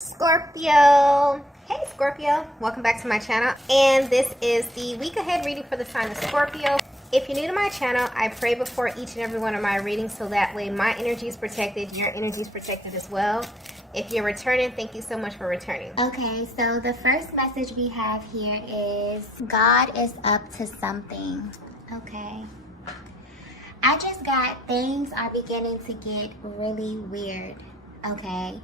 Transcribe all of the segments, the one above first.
Scorpio. Hey Scorpio, welcome back to my channel, and this is the week ahead reading for the sign of Scorpio. If you're new to my channel, I pray before each and every one of my readings so that way my energy is protected, your energy is protected as well. If you're returning, thank you so much for returning. Okay, so the first message we have here is God is up to something. Okay. I just got things are beginning to get really weird. Okay.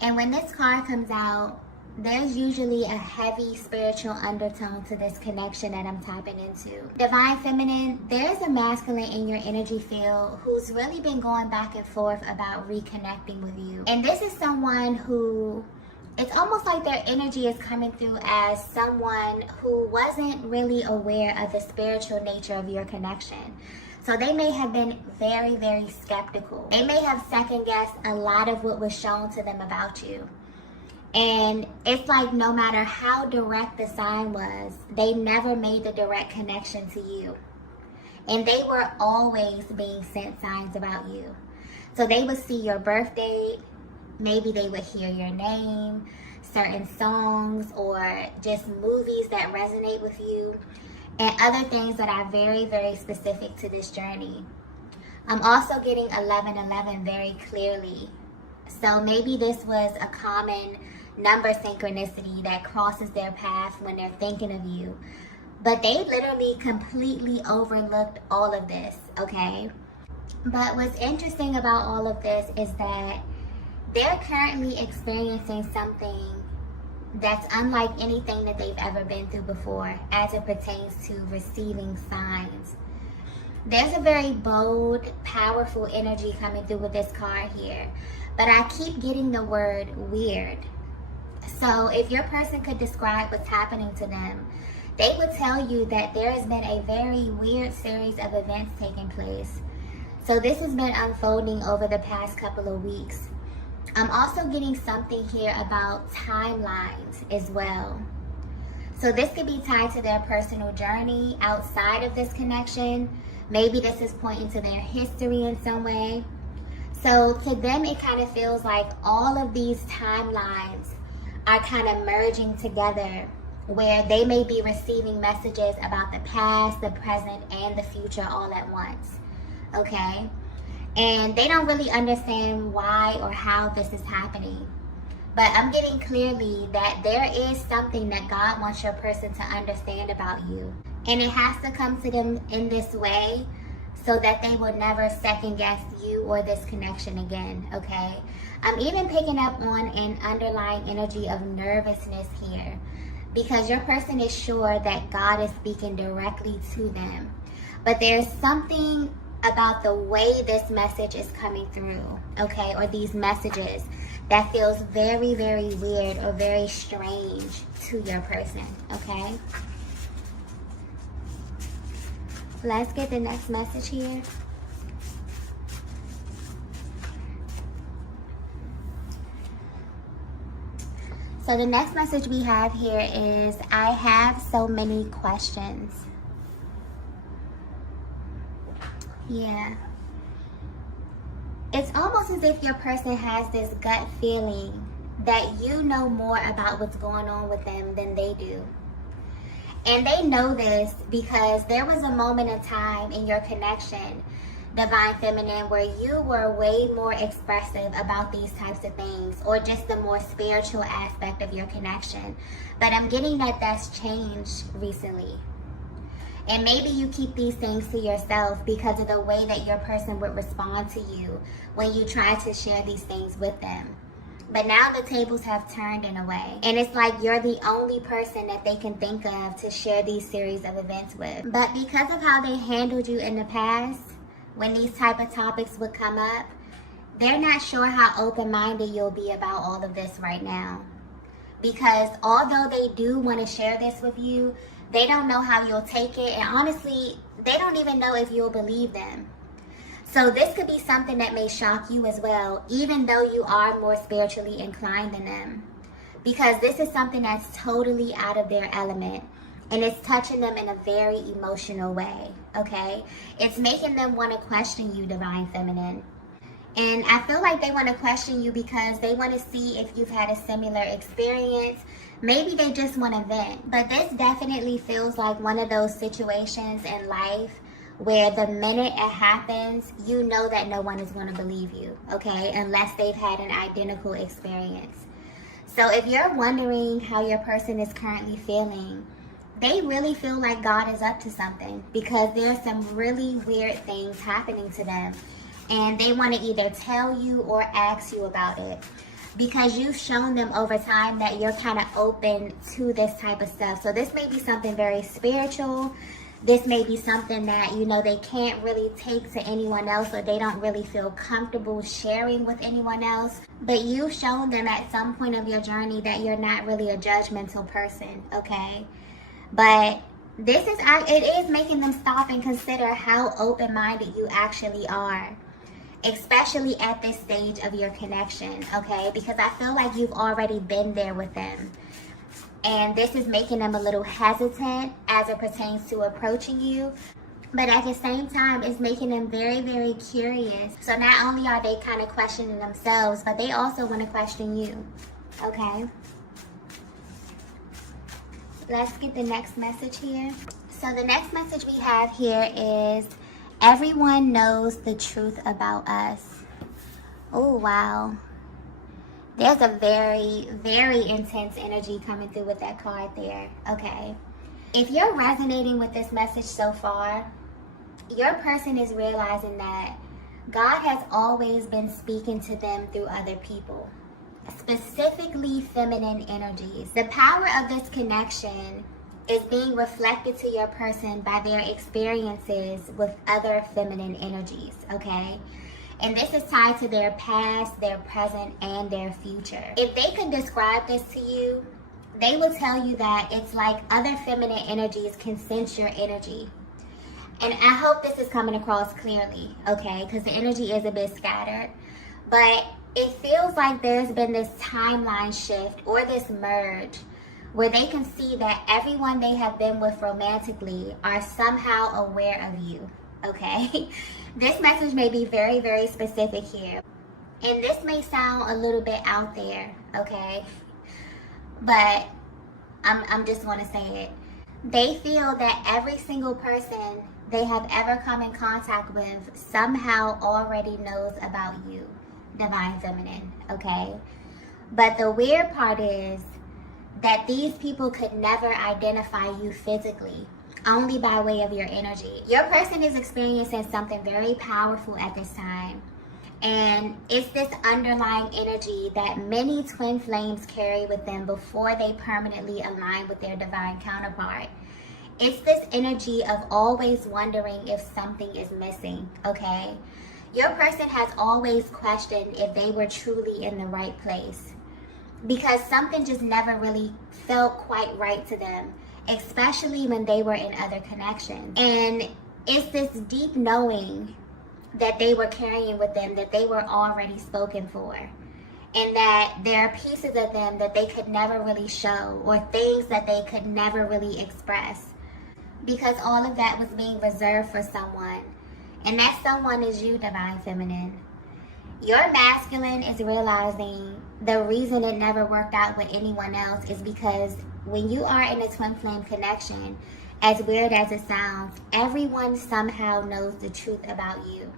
And when this card comes out, there's usually a heavy spiritual undertone to this connection that I'm tapping into. Divine Feminine, there's a masculine in your energy field who's really been going back and forth about reconnecting with you. And this is someone who, it's almost like their energy is coming through as someone who wasn't really aware of the spiritual nature of your connection. So they may have been very, very skeptical. They may have second-guessed a lot of what was shown to them about you. And it's like no matter how direct the sign was, they never made the direct connection to you. And they were always being sent signs about you. So they would see your birth date, maybe they would hear your name, certain songs, or just movies that resonate with you, and other things that are very, very specific to this journey. I'm also getting 1111 very clearly. So maybe this was a common number synchronicity that crosses their path when they're thinking of you. But they literally completely overlooked all of this, okay? But what's interesting about all of this is that they're currently experiencing something that's unlike anything that they've ever been through before as it pertains to receiving signs. There's a very bold, powerful energy coming through with this card here, but I keep getting the word weird. So if your person could describe what's happening to them, they would tell you that there has been a very weird series of events taking place. So this has been unfolding over the past couple of weeks. I'm also getting something here about timelines as well. So this could be tied to their personal journey outside of this connection. Maybe this is pointing to their history in some way. So to them, it kind of feels like all of these timelines are kind of merging together, where they may be receiving messages about the past, the present, and the future all at once. Okay? And they don't really understand why or how this is happening. But I'm getting clearly that there is something that God wants your person to understand about you. And it has to come to them in this way so that they will never second guess you or this connection again, okay? I'm even picking up on an underlying energy of nervousness here, because your person is sure that God is speaking directly to them. But there's something about the way this message is coming through, okay, or these messages, that feels very, very weird or very strange to your person, okay? Let's get the next message here. So the next message we have here is, I have so many questions. Yeah. It's almost as if your person has this gut feeling that you know more about what's going on with them than they do. And they know this because there was a moment in time in your connection, Divine Feminine, where you were way more expressive about these types of things, or just the more spiritual aspect of your connection. But I'm getting that that's changed recently. And maybe you keep these things to yourself because of the way that your person would respond to you when you try to share these things with them. But now the tables have turned in a way. And it's like you're the only person that they can think of to share these series of events with. But because of how they handled you in the past, when these type of topics would come up, they're not sure how open-minded you'll be about all of this right now. Because although they do want to share this with you, they don't know how you'll take it, and honestly, they don't even know if you'll believe them. So this could be something that may shock you as well, even though you are more spiritually inclined than them. Because this is something that's totally out of their element, and it's touching them in a very emotional way, okay? It's making them want to question you, Divine Feminine. And I feel like they want to question you because they want to see if you've had a similar experience. Maybe they just want to vent. But this definitely feels like one of those situations in life where the minute it happens, you know that no one is going to believe you, okay? Unless they've had an identical experience. So if you're wondering how your person is currently feeling, they really feel like God is up to something because there's some really weird things happening to them. And they want to either tell you or ask you about it because you've shown them over time that you're kind of open to this type of stuff. So this may be something very spiritual. This may be something that, you know, they can't really take to anyone else or they don't really feel comfortable sharing with anyone else. But you've shown them at some point of your journey that you're not really a judgmental person, okay? But it is making them stop and consider how open-minded you actually are, especially at this stage of your connection, okay? Because I feel like you've already been there with them. And this is making them a little hesitant as it pertains to approaching you. But at the same time, it's making them very, very curious. So not only are they kind of questioning themselves, but they also want to question you, okay? Let's get the next message here. So the next message we have here is, everyone knows the truth about us. Oh, wow. There's a very, very intense energy coming through with that card there, okay? If you're resonating with this message so far, your person is realizing that God has always been speaking to them through other people, specifically feminine energies. The power of this connection is being reflected to your person by their experiences with other feminine energies, okay? And this is tied to their past, their present, and their future. If they could describe this to you, they will tell you that it's like other feminine energies can sense your energy. And I hope this is coming across clearly, okay? Because the energy is a bit scattered. But it feels like there's been this timeline shift or this merge where they can see that everyone they have been with romantically are somehow aware of you, okay? This message may be very, very specific here. And this may sound a little bit out there, okay? But I'm just going to say it. They feel that every single person they have ever come in contact with somehow already knows about you, Divine Feminine, okay? But the weird part is that these people could never identify you physically, only by way of your energy. Your person is experiencing something very powerful at this time. And it's this underlying energy that many twin flames carry with them before they permanently align with their divine counterpart. It's this energy of always wondering if something is missing, okay? Your person has always questioned if they were truly in the right place because something just never really felt quite right to them, especially when they were in other connections. And it's this deep knowing that they were carrying with them, that they were already spoken for, and that there are pieces of them that they could never really show or things that they could never really express because all of that was being reserved for someone. And that someone is you, Divine Feminine. Your masculine is realizing the reason it never worked out with anyone else is because when you are in a twin flame connection, as weird as it sounds, everyone somehow knows the truth about you.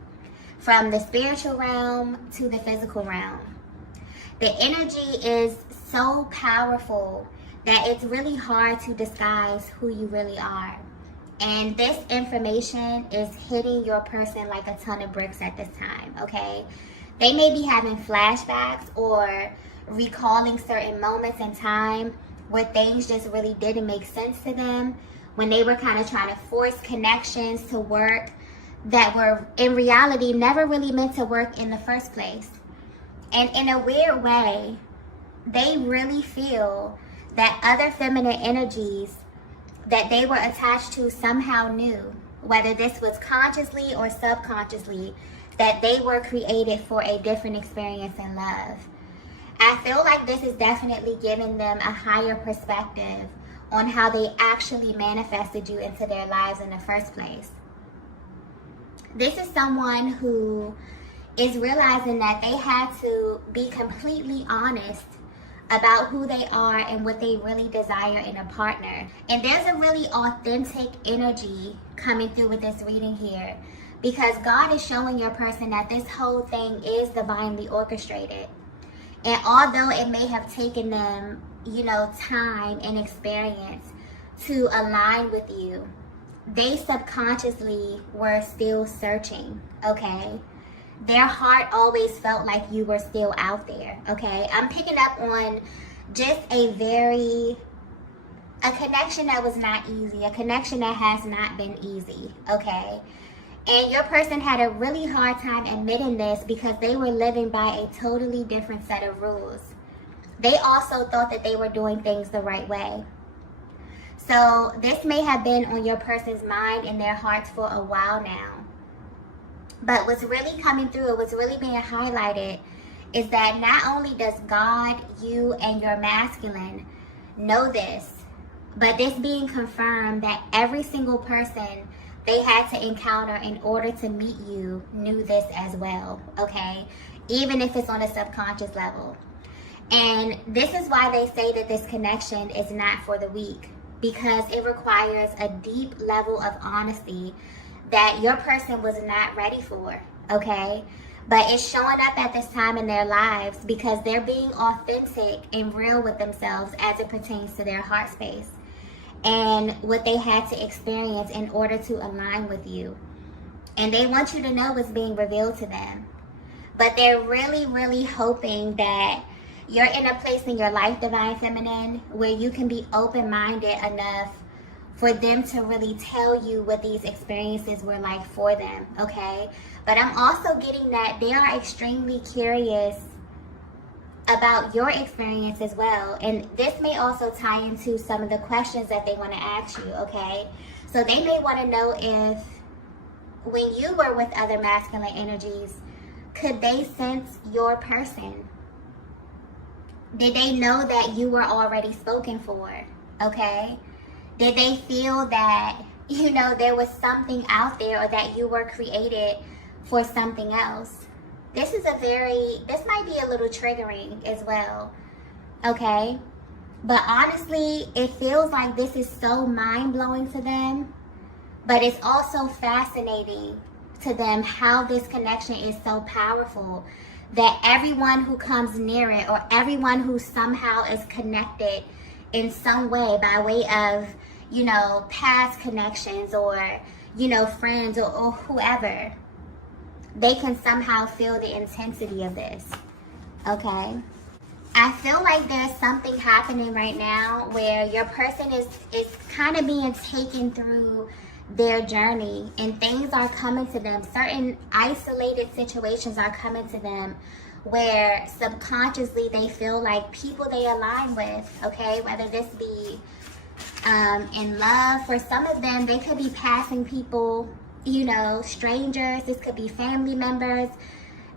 From the spiritual realm to the physical realm. The energy is so powerful that it's really hard to disguise who you really are. And this information is hitting your person like a ton of bricks at this time, okay? They may be having flashbacks or recalling certain moments in time where things just really didn't make sense to them, when they were kind of trying to force connections to work that were in reality never really meant to work in the first place. And in a weird way, they really feel that other feminine energies that they were attached to somehow knew, whether this was consciously or subconsciously, that they were created for a different experience in love. I feel like this is definitely giving them a higher perspective on how they actually manifested you into their lives in the first place. This is someone who is realizing that they had to be completely honest about who they are and what they really desire in a partner. And there's a really authentic energy coming through with this reading here, because God is showing your person that this whole thing is divinely orchestrated. And although it may have taken them, time and experience to align with you, they subconsciously were still searching, okay? Their heart always felt like you were still out there, okay? I'm picking up on just a connection that was not easy, a connection that has not been easy, okay? And your person had a really hard time admitting this because they were living by a totally different set of rules. They also thought that they were doing things the right way. So this may have been on your person's mind and their hearts for a while now. But what's really coming through, what's really being highlighted, is that not only does God, you, and your masculine know this, but this being confirmed that every single person they had to encounter in order to meet you knew this as well, okay? Even if it's on a subconscious level. And this is why they say that this connection is not for the weak, because it requires a deep level of honesty that your person was not ready for, okay? But it's showing up at this time in their lives because they're being authentic and real with themselves as it pertains to their heart space and what they had to experience in order to align with you. And they want you to know what's being revealed to them. But they're really, really hoping that you're in a place in your life, Divine Feminine, where you can be open-minded enough for them to really tell you what these experiences were like for them, okay? But I'm also getting that they are extremely curious about your experience as well. And this may also tie into some of the questions that they want to ask you, okay? So they may want to know if, when you were with other masculine energies, could they sense your person? Did they know that you were already spoken for, okay? Did they feel that, there was something out there, or that you were created for something else? This might be a little triggering as well, okay? But honestly, it feels like this is so mind-blowing to them, but it's also fascinating to them how this connection is so powerful that everyone who comes near it, or everyone who somehow is connected in some way by way of, past connections or, friends or whoever, they can somehow feel the intensity of this, okay? I feel like there's something happening right now where your person is kind of being taken through their journey, and things are coming to them. Certain isolated situations are coming to them where subconsciously they feel like people they align with, okay? Whether this be in love. For some of them, they could be passing people, strangers. This could be family members.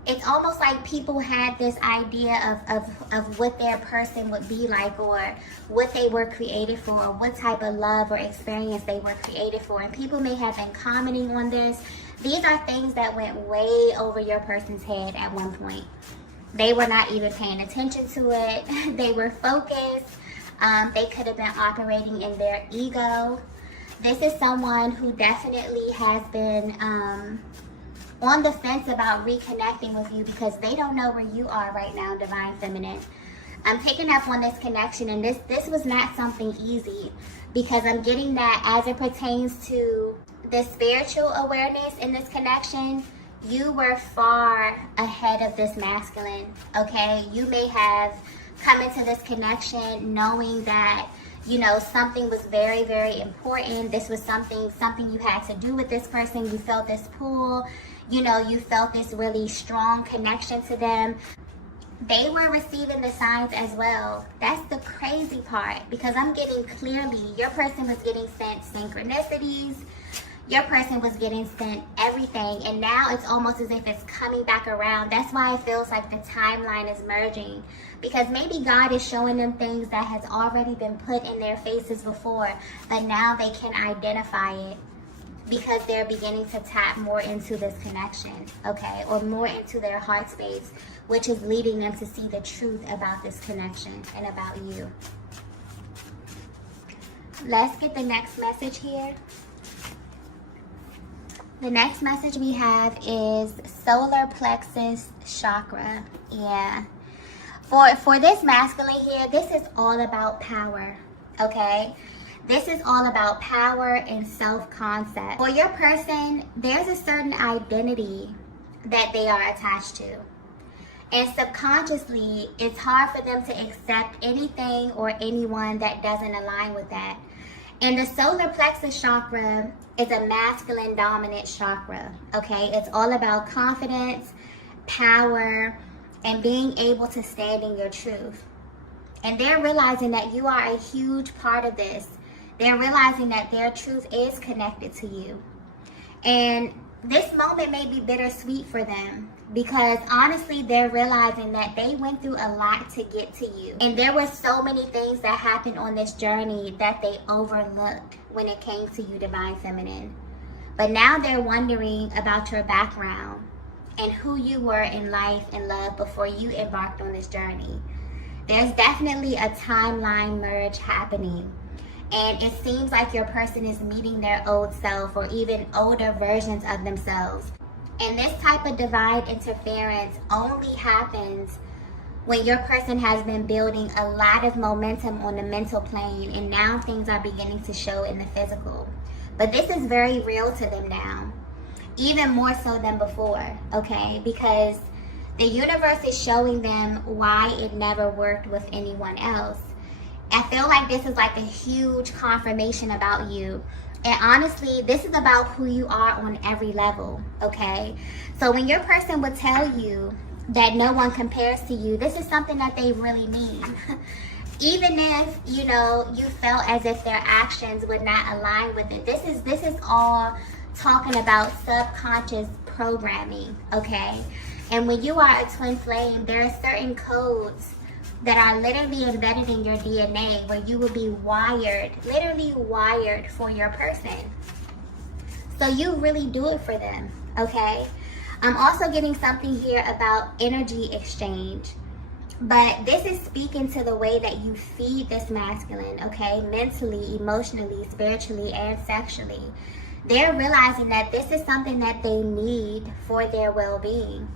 It's almost like people had this idea of what their person would be like, or what they were created for, or what type of love or experience they were created for. And people may have been commenting on this. These are things that went way over your person's head at one point. They were not even paying attention to it. They were focused. They could have been operating in their ego. This is someone who definitely has been on the fence about reconnecting with you because they don't know where you are right now, Divine Feminine. I'm picking up on this connection, and this was not something easy, because I'm getting that as it pertains to the spiritual awareness in this connection, you were far ahead of this masculine, okay? You may have come into this connection knowing that, something was very, very important. This was something you had to do with this person. You felt this pull. You felt this really strong connection to them. They were receiving the signs as well. That's the crazy part, because I'm getting clearly your person was getting sent synchronicities. Your person was getting sent everything, and now it's almost as if it's coming back around. That's why it feels like the timeline is merging, because maybe God is showing them things that has already been put in their faces before, but now they can identify it. because they're beginning to tap more into this connection, okay, or more into their heart space, which is leading them to see the truth about this connection and about you. Let's get the next message here. The next message we have is solar plexus chakra. Yeah. For this masculine here, this is all about power, okay? This is all about power and self-concept. For your person, there's a certain identity that they are attached to. And subconsciously, it's hard for them to accept anything or anyone that doesn't align with that. And the solar plexus chakra is a masculine dominant chakra, okay? It's all about confidence, power, and being able to stand in your truth. And they're realizing that you are a huge part of this. They're realizing that their truth is connected to you. And this moment may be bittersweet for them because honestly, they're realizing that they went through a lot to get to you. And there were so many things that happened on this journey that they overlooked when it came to you, Divine Feminine. But now they're wondering about your background and who you were in life and love before you embarked on this journey. There's definitely a timeline merge happening. And it seems like your person is meeting their old self or even older versions of themselves. And this type of divine interference only happens when your person has been building a lot of momentum on the mental plane and now things are beginning to show in the physical. But this is very real to them now, even more so than before, okay? Because the universe is showing them why it never worked with anyone else. I feel like this is like a huge confirmation about you. And honestly, this is about who you are on every level, okay? So when your person would tell you that no one compares to you, this is something that they really mean. Even if, you know, you felt as if their actions would not align with it. This is all talking about subconscious programming, okay? And when you are a twin flame, there are certain codes that are literally embedded in your DNA where you will be wired, literally wired for your person. So you really do it for them, okay? I'm also getting something here about energy exchange. But this is speaking to the way that you feed this masculine, okay? Mentally, emotionally, spiritually, and sexually. They're realizing that this is something that they need for their well-being.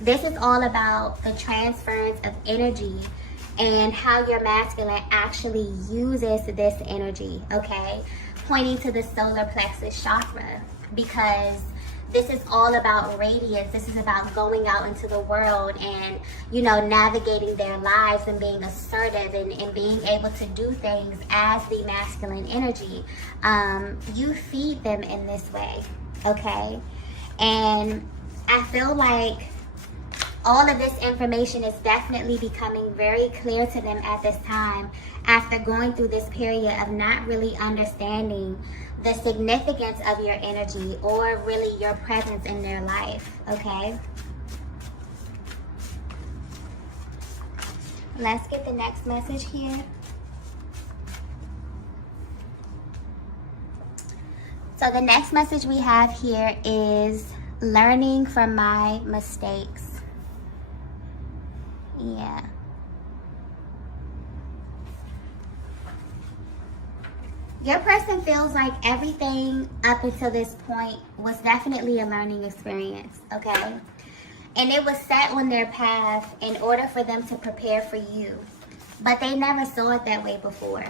This is all about the transference of energy and how your masculine actually uses this energy, okay? Pointing to the solar plexus chakra, because this is all about radiance. This is about going out into the world and, you know, navigating their lives and being assertive and being able to do things as the masculine energy. You feed them in this way, okay? And I feel like all of this information is definitely becoming very clear to them at this time after going through this period of not really understanding the significance of your energy or really your presence in their life, okay? Let's get the next message here. So the next message we have here is learning from my mistakes. Yeah. Your person feels like everything up until this point was definitely a learning experience, okay? And it was set on their path in order for them to prepare for you. But they never saw it that way before.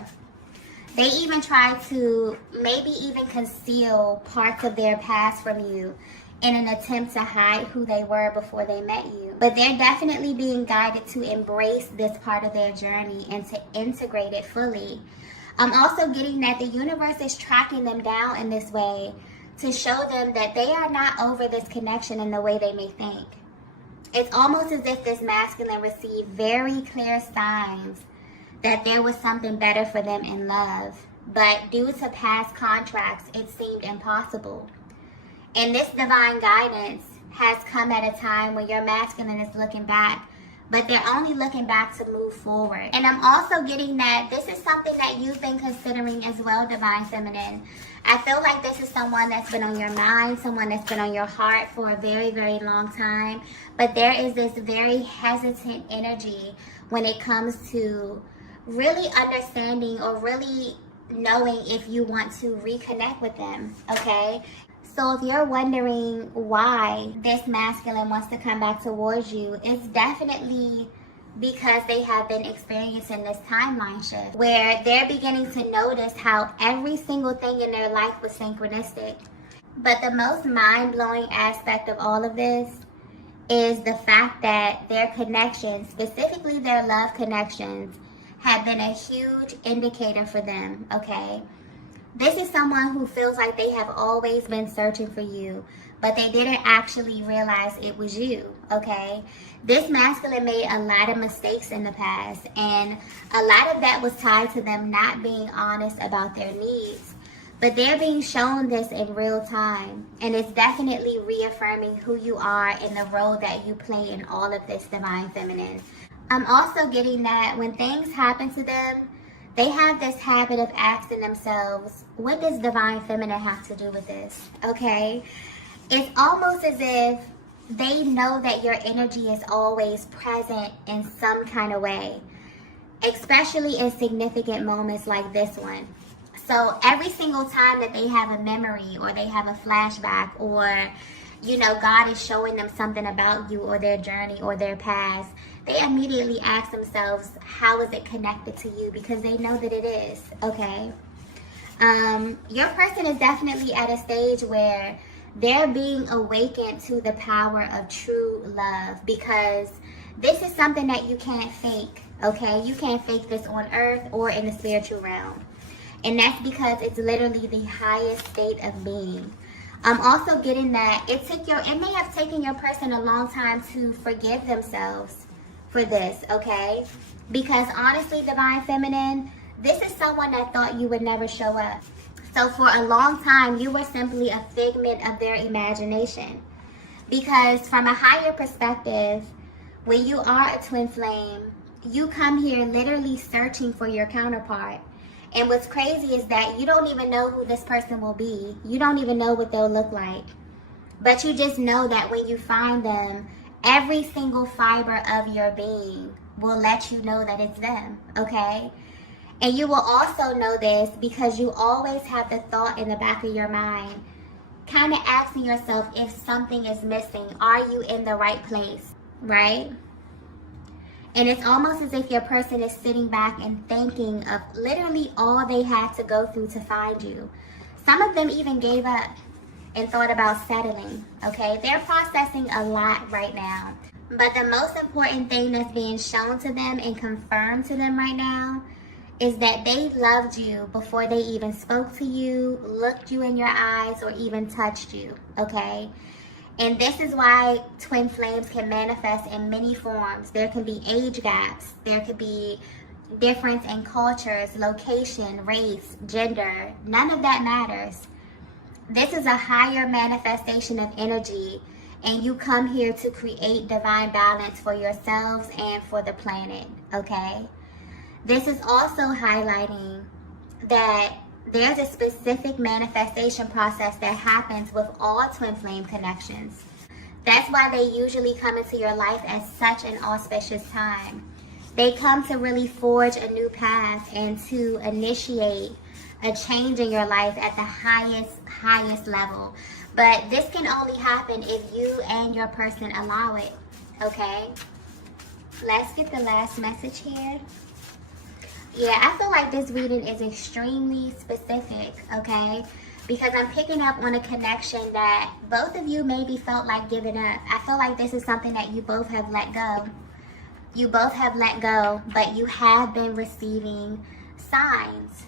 They even tried to maybe even conceal parts of their past from you in an attempt to hide who they were before they met you. But they're definitely being guided to embrace this part of their journey and to integrate it fully. I'm also getting that the universe is tracking them down in this way to show them that they are not over this connection in the way they may think. It's almost as if this masculine received very clear signs that there was something better for them in love. But due to past contracts, it seemed impossible. And this divine guidance has come at a time when your masculine is looking back but they're only looking back to move forward. And I'm also getting that this is something that you've been considering as well, Divine Feminine. I feel like this is someone that's been on your mind, someone that's been on your heart for a very, very long time. But there is this very hesitant energy when it comes to really understanding or really knowing if you want to reconnect with them, okay? So if you're wondering why this masculine wants to come back towards you, it's definitely because they have been experiencing this timeline shift where they're beginning to notice how every single thing in their life was synchronistic. But the most mind-blowing aspect of all of this is the fact that their connections, specifically their love connections, have been a huge indicator for them, okay? This is someone who feels like they have always been searching for you, but they didn't actually realize it was you, okay? This masculine made a lot of mistakes in the past, and a lot of that was tied to them not being honest about their needs. But they're being shown this in real time, and it's definitely reaffirming who you are and the role that you play in all of this, Divine Feminine. I'm also getting that when things happen to them, they have this habit of asking themselves, what does Divine Feminine have to do with this? Okay? It's almost as if they know that your energy is always present in some kind of way, especially in significant moments like this one. So every single time that they have a memory or they have a flashback or, you know, God is showing them something about you or their journey or their past, they immediately ask themselves, how is it connected to you? Because they know that it is, okay? Your person is definitely at a stage where they're being awakened to the power of true love, because this is something that you can't fake, okay? You can't fake this on earth or in the spiritual realm. And that's because it's literally the highest state of being. I'm also getting that it may have taken your person a long time to forgive themselves for this, okay? Because honestly, Divine Feminine, this is someone that thought you would never show up. So for a long time, you were simply a figment of their imagination. Because from a higher perspective, when you are a twin flame, you come here literally searching for your counterpart. And what's crazy is that you don't even know who this person will be. You don't even know what they'll look like. But you just know that when you find them, every single fiber of your being will let you know that it's them, okay? And you will also know this because you always have the thought in the back of your mind, kind of asking yourself if something is missing. Are you in the right place, right? And it's almost as if your person is sitting back and thinking of literally all they had to go through to find you. Some of them even gave up and thought about settling, okay? They're processing a lot right now. But the most important thing that's being shown to them and confirmed to them right now is that they loved you before they even spoke to you, looked you in your eyes, or even touched you, okay? And this is why twin flames can manifest in many forms. There can be age gaps. There could be difference in cultures, location, race, gender. None of that matters. This is a higher manifestation of energy, and you come here to create divine balance for yourselves and for the planet, okay? This is also highlighting that there's a specific manifestation process that happens with all twin flame connections. That's why they usually come into your life at such an auspicious time. They come to really forge a new path and to initiate a change in your life at the highest level. But this can only happen if you and your person allow it, okay? Let's get the last message here. Yeah, I feel like this reading is extremely specific, okay? Because I'm picking up on a connection that both of you maybe felt like giving up. I feel like this is something that you both have let go. You both have let go, but you have been receiving signs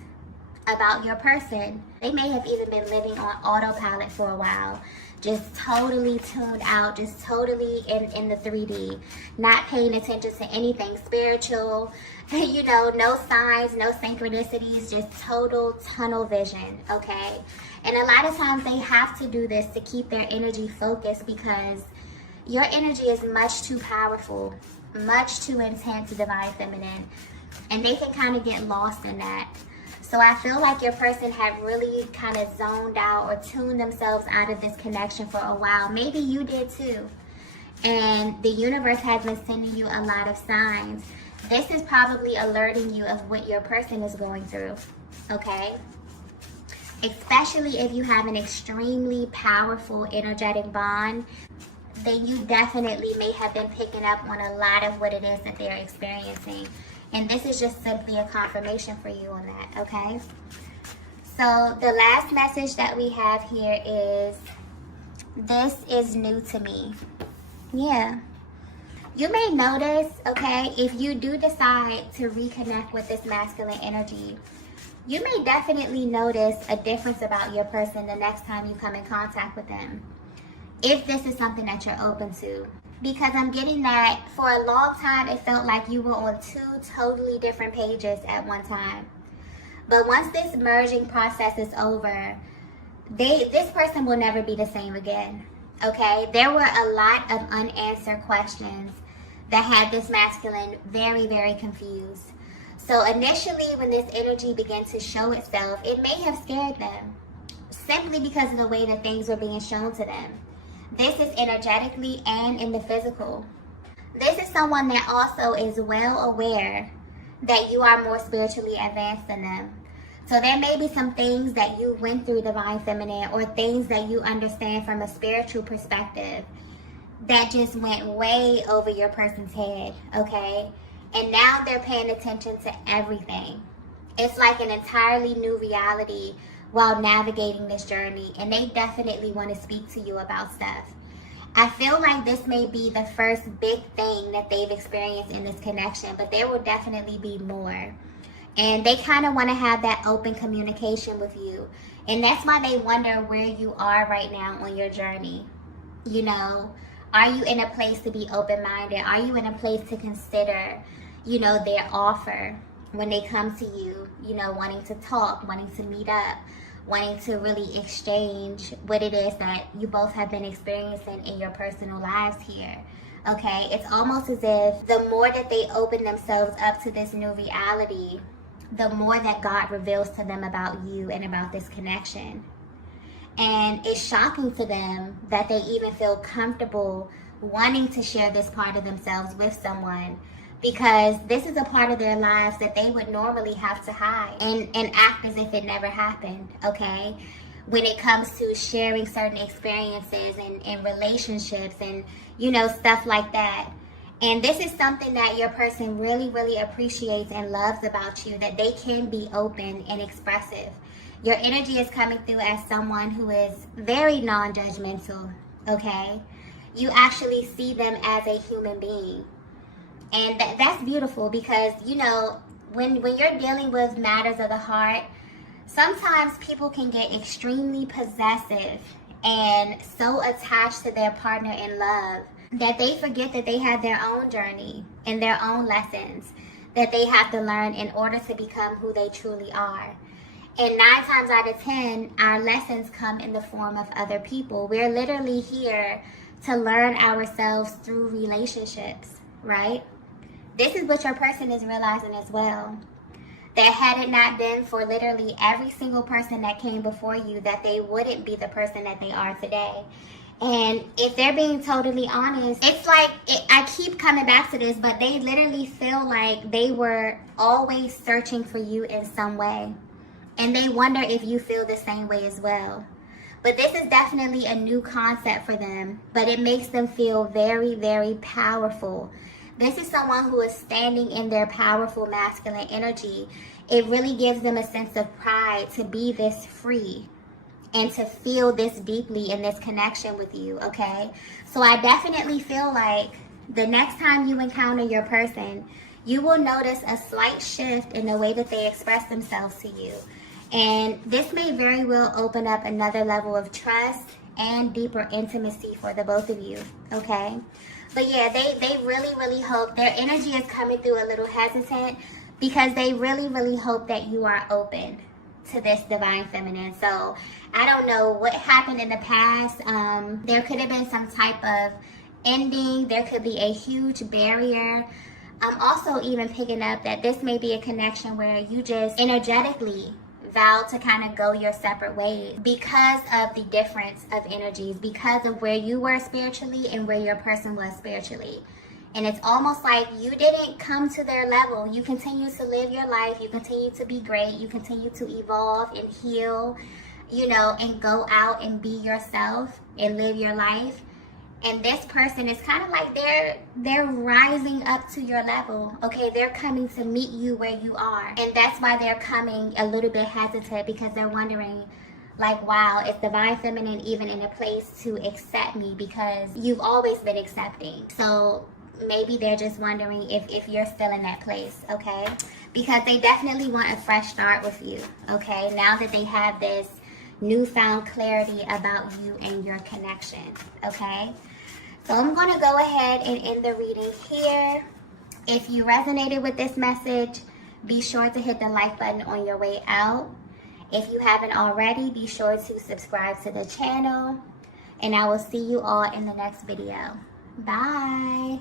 about your person. They may have even been living on autopilot for a while, just totally tuned out, just totally in the 3D, not paying attention to anything spiritual, you know, no signs, no synchronicities, just total tunnel vision, okay? And a lot of times they have to do this to keep their energy focused because your energy is much too powerful much too intense divine feminine, and they can kind of get lost in that. So I feel like your person had really kind of zoned out or tuned themselves out of this connection for a while. Maybe you did too. And the universe has been sending you a lot of signs. This is probably alerting you of what your person is going through, okay? Especially if you have an extremely powerful energetic bond, then you definitely may have been picking up on a lot of what it is that they're experiencing. And this is just simply a confirmation for you on that, okay? So the last message that we have here is, this is new to me. Yeah. You may notice, okay, if you do decide to reconnect with this masculine energy, you may definitely notice a difference about your person the next time you come in contact with them, if this is something that you're open to. Because I'm getting that for a long time, it felt like you were on two totally different pages at one time. But once this merging process is over, this person will never be the same again, okay? There were a lot of unanswered questions that had this masculine very, very confused. So initially, when this energy began to show itself, it may have scared them, simply because of the way that things were being shown to them. This is energetically and in the physical. This is someone that also is well aware that you are more spiritually advanced than them. So there may be some things that you went through, divine feminine, or things that you understand from a spiritual perspective that just went way over your person's head, okay? And now they're paying attention to everything. It's like an entirely new reality while navigating this journey, and they definitely want to speak to you about stuff. I feel like this may be the first big thing that they've experienced in this connection, but there will definitely be more. And they kind of want to have that open communication with you. And that's why they wonder where you are right now on your journey. You know, are you in a place to be open-minded? Are you in a place to consider, you know, their offer when they come to you, you know, wanting to talk, wanting to meet up, wanting to really exchange what it is that you both have been experiencing in your personal lives here, okay? It's almost as if the more that they open themselves up to this new reality, the more that God reveals to them about you and about this connection. And it's shocking to them that they even feel comfortable wanting to share this part of themselves with someone, because this is a part of their lives that they would normally have to hide and act as if it never happened, okay? When it comes to sharing certain experiences and relationships and, you know, stuff like that. And this is something that your person really, really appreciates and loves about you, that they can be open and expressive. Your energy is coming through as someone who is very non-judgmental, okay? You actually see them as a human being. And that's beautiful, because, you know, when you're dealing with matters of the heart, sometimes people can get extremely possessive and so attached to their partner in love that they forget that they have their own journey and their own lessons that they have to learn in order to become who they truly are. And 9 times out of 10, our lessons come in the form of other people. We're literally here to learn ourselves through relationships, right? This is what your person is realizing as well. That had it not been for literally every single person that came before you, that they wouldn't be the person that they are today. And if they're being totally honest, it's like, I keep coming back to this, but they literally feel like they were always searching for you in some way. And they wonder if you feel the same way as well. But this is definitely a new concept for them, but it makes them feel very, very powerful. This is someone who is standing in their powerful masculine energy. It really gives them a sense of pride to be this free and to feel this deeply in this connection with you, okay? So I definitely feel like the next time you encounter your person, you will notice a slight shift in the way that they express themselves to you. And this may very well open up another level of trust and deeper intimacy for the both of you, okay? But yeah, they really, really hope, their energy is coming through a little hesitant because they really, really hope that you are open to this divine feminine. So I don't know what happened in the past. There could have been some type of ending. There could be a huge barrier. I'm also even picking up that this may be a connection where you just energetically vow to kind of go your separate ways because of the difference of energies, because of where you were spiritually and where your person was spiritually. And it's almost like you didn't come to their level. You continue to live your life. You continue to be great. You continue to evolve and heal, you know, and go out and be yourself and live your life. And this person is kind of like they're rising up to your level. Okay, they're coming to meet you where you are. And that's why they're coming a little bit hesitant, because they're wondering, like, wow, is Divine Feminine even in a place to accept me? Because you've always been accepting. So maybe they're just wondering if you're still in that place, okay? Because they definitely want a fresh start with you, okay? Now that they have this newfound clarity about you and your connection, okay? So I'm going to go ahead and end the reading here. If you resonated with this message, be sure to hit the like button on your way out. If you haven't already, be sure to subscribe to the channel. And I will see you all in the next video. Bye.